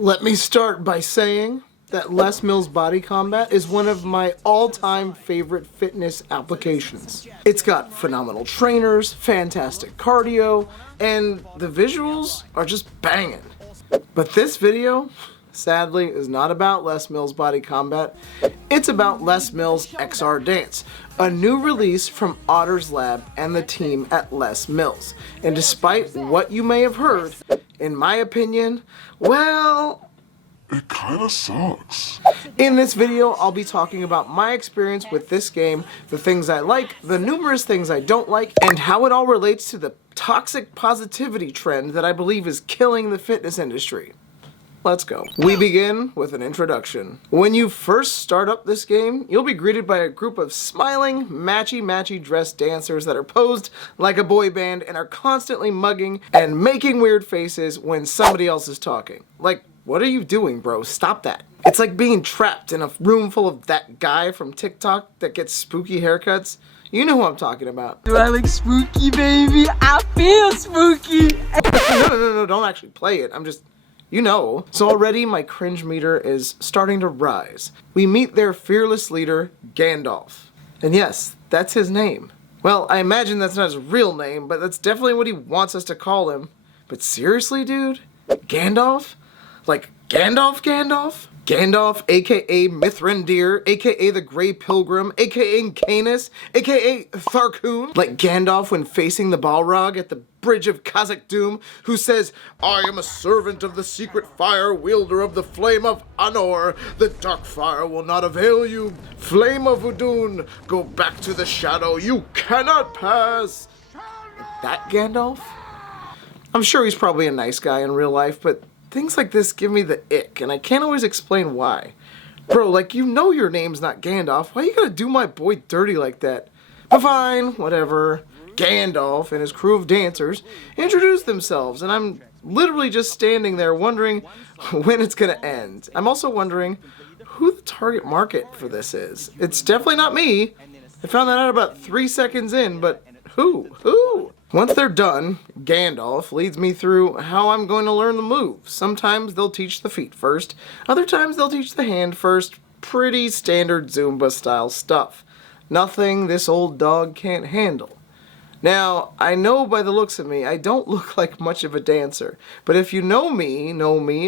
Let me start by saying that Les Mills Body Combat is one of my all-time favorite fitness applications. It's got phenomenal trainers, fantastic cardio, and the visuals are just banging. But this video, sadly, is not about Les Mills Body Combat. It's about Les Mills XR Dance, a new release from Otter's Lab and the team at Les Mills. And despite what you may have heard, in my opinion, well, it kinda sucks. In this video, I'll be talking about my experience with this game, the things I like, the numerous things I don't like, and how it all relates to the toxic positivity trend that I believe is killing the fitness industry. Let's go. We begin with an introduction. When you first start up this game, you'll be greeted by a group of smiling, matchy-matchy dressed dancers that are posed like a boy band and are constantly mugging and making weird faces when somebody else is talking. Like, what are you doing, bro? Stop that. It's like being trapped in a room full of that guy from TikTok that gets spooky haircuts. You know who I'm talking about. Do I look spooky, baby? I feel spooky. No, don't actually play it. I'm just... you know. So already my cringe meter is starting to rise. We meet their fearless leader, Gandalf. And yes, that's his name. Well, I imagine that's not his real name, but that's definitely what he wants us to call him. But seriously, dude? Gandalf? Like, Gandalf? Gandalf, aka Mithrandir, aka the Grey Pilgrim, aka Canis, aka Tharkoon. Like Gandalf when facing the Balrog at the Bridge of Khazad-dûm, who says, "I am a servant of the secret fire, wielder of the flame of Anor. The dark fire will not avail you. Flame of Udun, go back to the shadow. You cannot pass." That Gandalf? I'm sure he's probably a nice guy in real life, but things like this give me the ick, and I can't always explain why. Bro, like, you know your name's not Gandalf. Why you gotta do my boy dirty like that? But fine, whatever. Gandalf and his crew of dancers introduce themselves, and I'm literally just standing there wondering when it's gonna end. I'm also wondering who the target market for this is. It's definitely not me. I found that out about 3 seconds in, but who? Once they're done, Gandalf leads me through how I'm going to learn the moves. Sometimes they'll teach the feet first, other times they'll teach the hand first. Pretty standard Zumba style stuff. Nothing this old dog can't handle. Now, I know by the looks of me, I don't look like much of a dancer. But if you know me,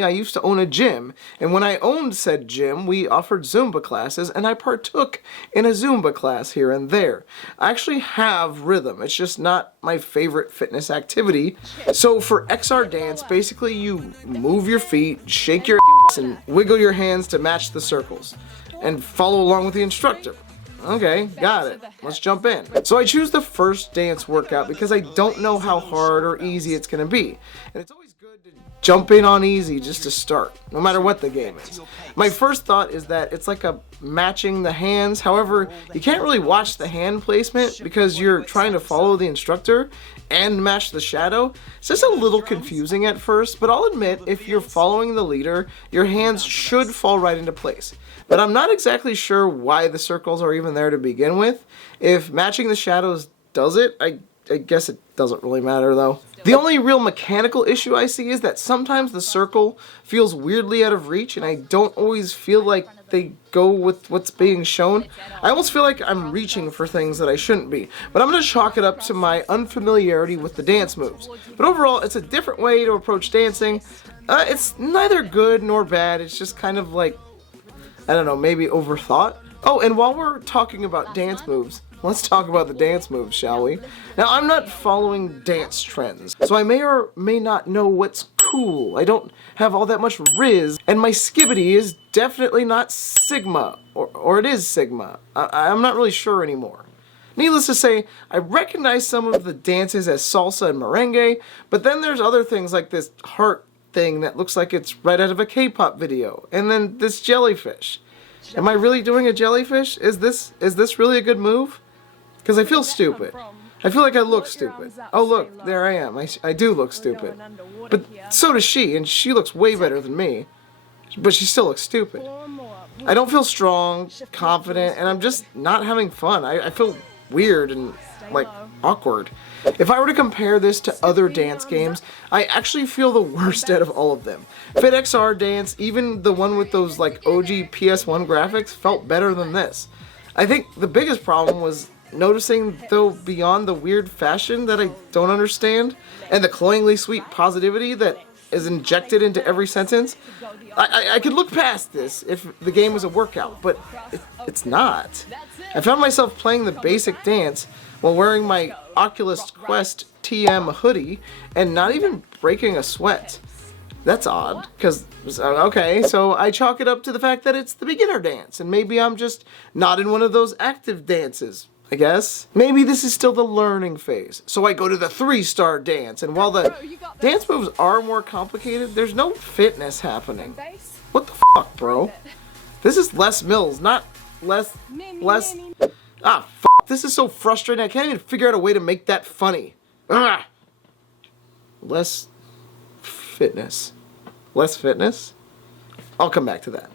I used to own a gym. And when I owned said gym, we offered Zumba classes, and I partook in a Zumba class here and there. I actually have rhythm. It's just not my favorite fitness activity. So for XR Dance, basically you move your feet, shake your ass, and wiggle your hands to match the circles. And follow along with the instructor. Okay, got it. Let's jump in. So I choose the first dance workout because I don't know how hard or easy it's going to be. And it's always good to jump in on easy just to start, no matter what the game is. My first thought is that it's like a matching the hands. However, you can't really watch the hand placement because you're trying to follow the instructor and match the shadow. It's just a little confusing at first, but I'll admit if you're following the leader, your hands should fall right into place. But I'm not exactly sure why the circles are even there to begin with. If matching the shadows does it, I guess it doesn't really matter though. The only real mechanical issue I see is that sometimes the circle feels weirdly out of reach and I don't always feel like they go with what's being shown. I almost feel like I'm reaching for things that I shouldn't be. But I'm going to chalk it up to my unfamiliarity with the dance moves. But overall, it's a different way to approach dancing. It's neither good nor bad. It's just kind of like, I don't know, maybe overthought. Oh, and while we're talking about dance moves, let's talk about the dance moves, shall we? Now, I'm not following dance trends, so I may or may not know what's cool. I don't have all that much riz, and my skibbity is definitely not Sigma, or it is Sigma. I'm not really sure anymore. Needless to say, I recognize some of the dances as salsa and merengue, but then there's other things like this heart thing that looks like it's right out of a K-pop video, and then this jellyfish. Am I really doing a jellyfish? Is this really a good move? Because I feel stupid. I feel like I look stupid. Oh look, there I am. I do look stupid. But so does she, and she looks way better than me. But she still looks stupid. I don't feel strong, confident, and I'm just not having fun. I feel weird and like awkward. If I were to compare this to other dance games, I actually feel the worst out of all of them. FitXR Dance, even the one with those like OG PS1 graphics, felt better than this. I think the biggest problem was noticing, though, beyond the weird fashion that I don't understand, and the cloyingly sweet positivity that is injected into every sentence, I could look past this if the game was a workout, but it's not. I found myself playing the basic dance while wearing my Oculus Quest TM hoodie and not even breaking a sweat. That's odd, because, okay, so I chalk it up to the fact that it's the beginner dance, and maybe I'm just not in one of those active dances, I guess. Maybe this is still the learning phase. So I go to the 3-star dance, and while the dance moves are more complicated, there's no fitness happening. What the fuck, bro? This is Les Mills, not less. Ah, fuck. This is so frustrating. I can't even figure out a way to make that funny. Ugh. Less fitness. Less fitness? I'll come back to that.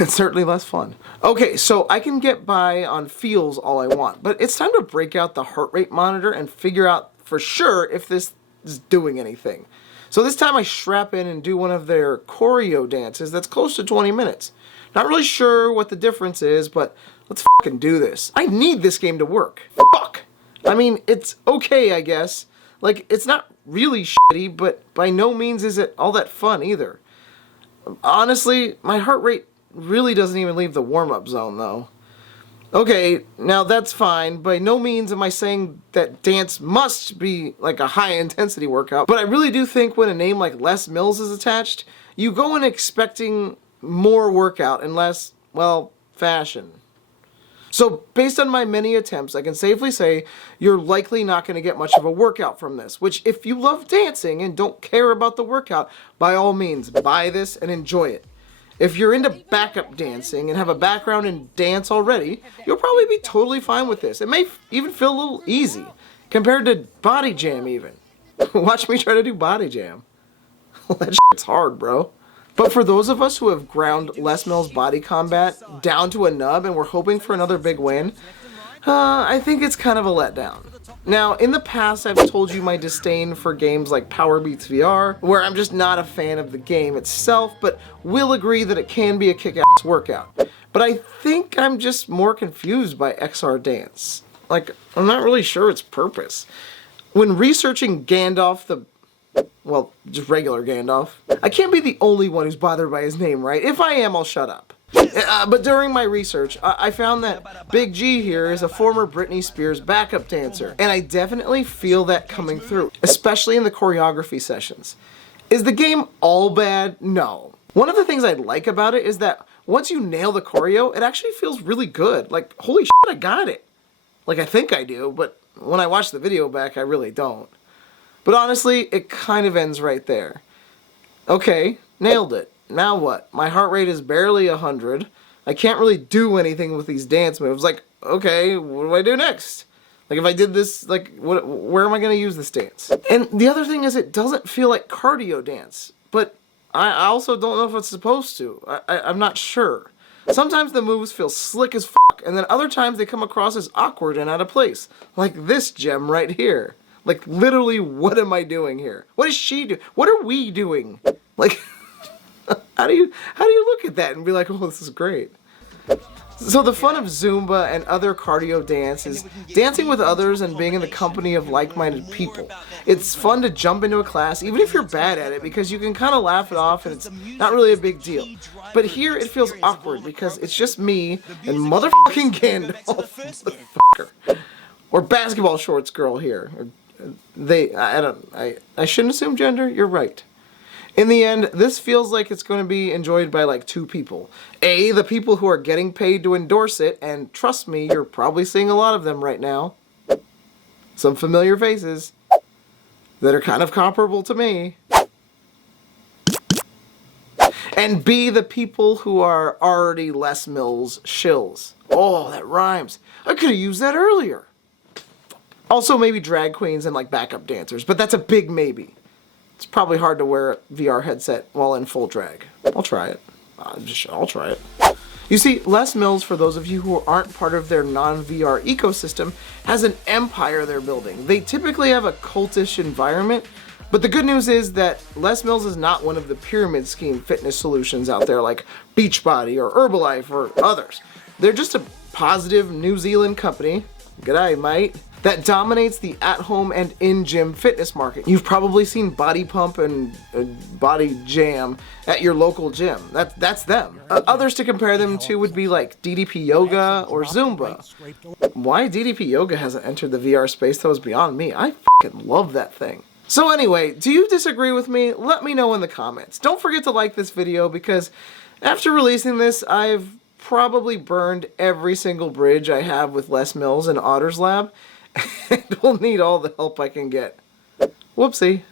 It's certainly less fun. Okay, so I can get by on feels all I want, but it's time to break out the heart rate monitor and figure out for sure if this is doing anything. So this time I strap in and do one of their choreo dances that's close to 20 minutes. Not really sure what the difference is, but let's fucking do this. I need this game to work. Fuck! I mean, it's okay, I guess. Like, it's not really shitty, but by no means is it all that fun either. Honestly, my heart rate really doesn't even leave the warm-up zone, though. Okay, now that's fine. By no means am I saying that dance must be like a high-intensity workout, but I really do think when a name like Les Mills is attached, you go in expecting more workout and less, well, fashion. So, based on my many attempts, I can safely say you're likely not going to get much of a workout from this, which if you love dancing and don't care about the workout, by all means, buy this and enjoy it. If you're into backup dancing and have a background in dance already, you'll probably be totally fine with this. It may even feel a little easy, compared to Body Jam even. Watch me try to do Body Jam. That shit's hard, bro. But for those of us who have ground Les Mills Body Combat down to a nub and we're hoping for another big win, I think it's kind of a letdown. Now, in the past, I've told you my disdain for games like Power Beats VR, where I'm just not a fan of the game itself, but will agree that it can be a kick-ass workout. But I think I'm just more confused by XR Dance. Like, I'm not really sure its purpose. When researching Gandalf well, just regular Gandalf. I can't be the only one who's bothered by his name, right? If I am, I'll shut up. But during my research, I found that Big G here is a former Britney Spears backup dancer, and I definitely feel that coming through, especially in the choreography sessions. Is the game all bad? No. One of the things I like about it is that once you nail the choreo, it actually feels really good. Like, holy shit, I got it. Like, I think I do, but when I watch the video back, I really don't. But honestly, it kind of ends right there. Okay, nailed it. Now what? My heart rate is barely 100. I can't really do anything with these dance moves. Like, okay, what do I do next? Like, if I did this, like, where am I going to use this dance? And the other thing is it doesn't feel like cardio dance. But I also don't know if it's supposed to. I'm not sure. Sometimes the moves feel slick as fuck, and then other times they come across as awkward and out of place. Like this gem right here. Like, literally, what am I doing here? What is she doing? What are we doing? Like, how do you look at that and be like, oh, this is great? So the fun of Zumba and other cardio dance is dancing with others and being in the company of like-minded people. It's fun to jump into a class, even if you're bad at it, because you can kind of laugh it off and it's not really a big deal. But here it feels awkward because it's just me and motherfucking Gandalf, motherfucker. Or basketball shorts girl here. I shouldn't assume gender, you're right. In the end, this feels like it's going to be enjoyed by like two people. A, the people who are getting paid to endorse it, and trust me, you're probably seeing a lot of them right now. Some familiar faces that are kind of comparable to me. And B, the people who are already Les Mills shills. Oh, that rhymes. I could have used that earlier. Also, maybe drag queens and like backup dancers, but that's a big maybe. It's probably hard to wear a VR headset while in full drag. I'll try it. I'll try it. You see, Les Mills, for those of you who aren't part of their non-VR ecosystem, has an empire they're building. They typically have a cultish environment, but the good news is that Les Mills is not one of the pyramid scheme fitness solutions out there like Beachbody or Herbalife or others. They're just a positive New Zealand company, g'day mate, that dominates the at-home and in-gym fitness market. You've probably seen Body Pump and Body Jam at your local gym. That's them. Others to compare them to would be like DDP Yoga or Zumba. Why DDP Yoga hasn't entered the VR space, though, is beyond me. I fucking love that thing. So anyway, do you disagree with me? Let me know in the comments. Don't forget to like this video because after releasing this, I've probably burned every single bridge I have with Les Mills and Otter's Lab, and will need all the help I can get. Whoopsie.